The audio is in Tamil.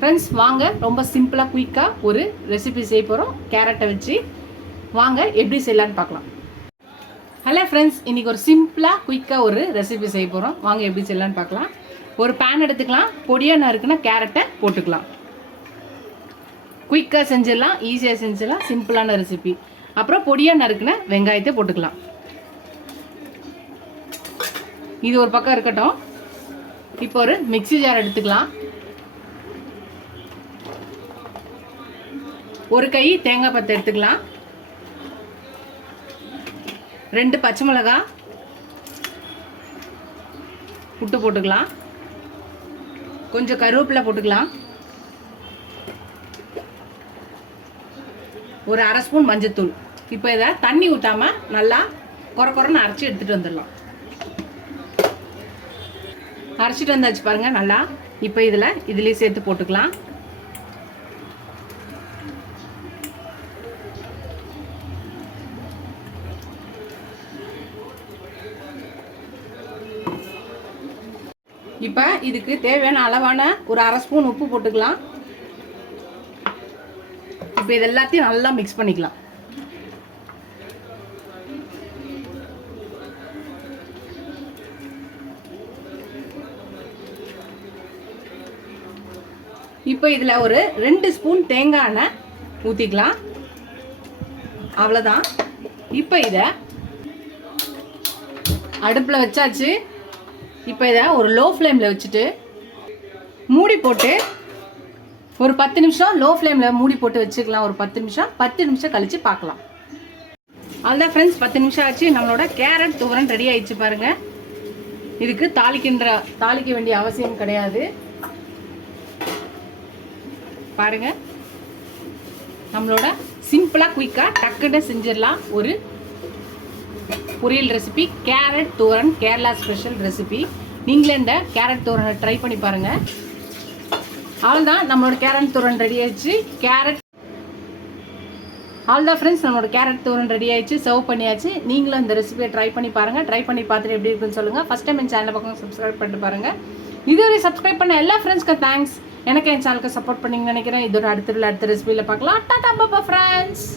ஃப்ரெண்ட்ஸ் வாங்க, ரொம்ப சிம்பிளாக குயிக்காக ஒரு ரெசிபி செய்ய போகிறோம் கேரட்டை வச்சு. வாங்க எப்படி செய்யலான்னு பார்க்கலாம். ஹலோ ஃப்ரெண்ட்ஸ், இன்றைக்கி ஒரு சிம்பிளாக குயிக்காக ஒரு ரெசிபி செய்ய போகிறோம். வாங்க எப்படி செய்யலான்னு பார்க்கலாம். ஒரு பேன் எடுத்துக்கலாம். பொடியாக நறுக்குனா கேரட்டை போட்டுக்கலாம். குயிக்காக செஞ்சிடலாம், ஈஸியாக செஞ்சிடலாம், சிம்பிளான ரெசிபி. அப்புறம் பொடியாக நறுக்குன வெங்காயத்தை போட்டுக்கலாம். இது ஒரு பக்கம் இருக்கட்டும். இப்போ ஒரு மிக்ஸி ஜார் எடுத்துக்கலாம். ஒரு கை தேங்காய் பத்தை எடுத்துக்கலாம். 2 பச்சை மிளகாய் புட்டு போட்டுக்கலாம். கொஞ்சம் கருவேப்பிலை போட்டுக்கலாம். ஒரு 1/2 ஸ்பூன் மஞ்சத்தூள். இப்போ இதை தண்ணி ஊற்றாமல் நல்லா கொரன்னு அரைச்சி எடுத்துகிட்டு வந்துடலாம். அரைச்சிட்டு வந்தாச்சு பாருங்கள் நல்லா. இப்போ இதுலேயே சேர்த்து போட்டுக்கலாம். இப்போ இதுக்கு தேவையான அளவான ஒரு 1/2 ஸ்பூன் உப்பு போட்டுக்கலாம். இப்போ இது எல்லாத்தையும் நல்லா மிக்ஸ் பண்ணிக்கலாம். இப்போ இதில் ஒரு 2 ஸ்பூன் தேங்காய் எண்ணெய் ஊற்றிக்கலாம். அவ்வளோதான். இப்போ இதை அடுப்பில் வச்சாச்சு. இப்போ இதை ஒரு லோ ஃப்ளேமில் வச்சுட்டு மூடி போட்டு ஒரு 10 நிமிஷம் லோ ஃப்ளேமில் மூடி போட்டு வச்சுக்கலாம். ஒரு 10 நிமிஷம் கழித்து பார்க்கலாம். அதுதான் ஃப்ரெண்ட்ஸ், 10 நிமிஷம் ஆச்சு. நம்மளோட கேரட் துவரன் ரெடி ஆயிடுச்சு பாருங்கள். இதுக்கு தாளிக்க வேண்டிய அவசியம் கிடையாது. பாருங்கள், நம்மளோட சிம்பிளாக குயிக்காக டக்குன்னு செஞ்சிடலாம் ஒரு பொரியல் recipe. Carrot toran Kerala special recipe. நீங்களே இந்த கேரட் தோரனை ட்ரை பண்ணி பாருங்கள். அவ்வளோதான், நம்மளோட கேரட் தோரன் ரெடி ஆயிடுச்சு. அவ்வளோதான் ஃப்ரெண்ட்ஸ், நம்மளோட கேரட் தோரன் ரெடி ஆயிடுச்சு. சர்வ் பண்ணியாச்சு. நீங்களும் இந்த ரெசிபியை ட்ரை பண்ணி பாருங்கள். ட்ரை பண்ணி பார்த்துட்டு எப்படி இருக்குன்னு சொல்லுங்கள். ஃபஸ்ட் டைம் என் சேனல் பக்கம் சப்ஸ்கிரைப் பண்ணிட்டு பாருங்கள். இதுவரை சப்ஸ்கிரைப் பண்ண எல்லா ஃப்ரெண்ட்ஸ்க்கு தேங்க்ஸ். எனக்கு என் சேனலுக்கு சப்போர்ட் பண்ணிங்கன்னு நினைக்கிறேன். இதோட அடுத்த ரெசிபியில் பார்க்கலாம். டாடா பாபா ஃப்ரெண்ட்ஸ்.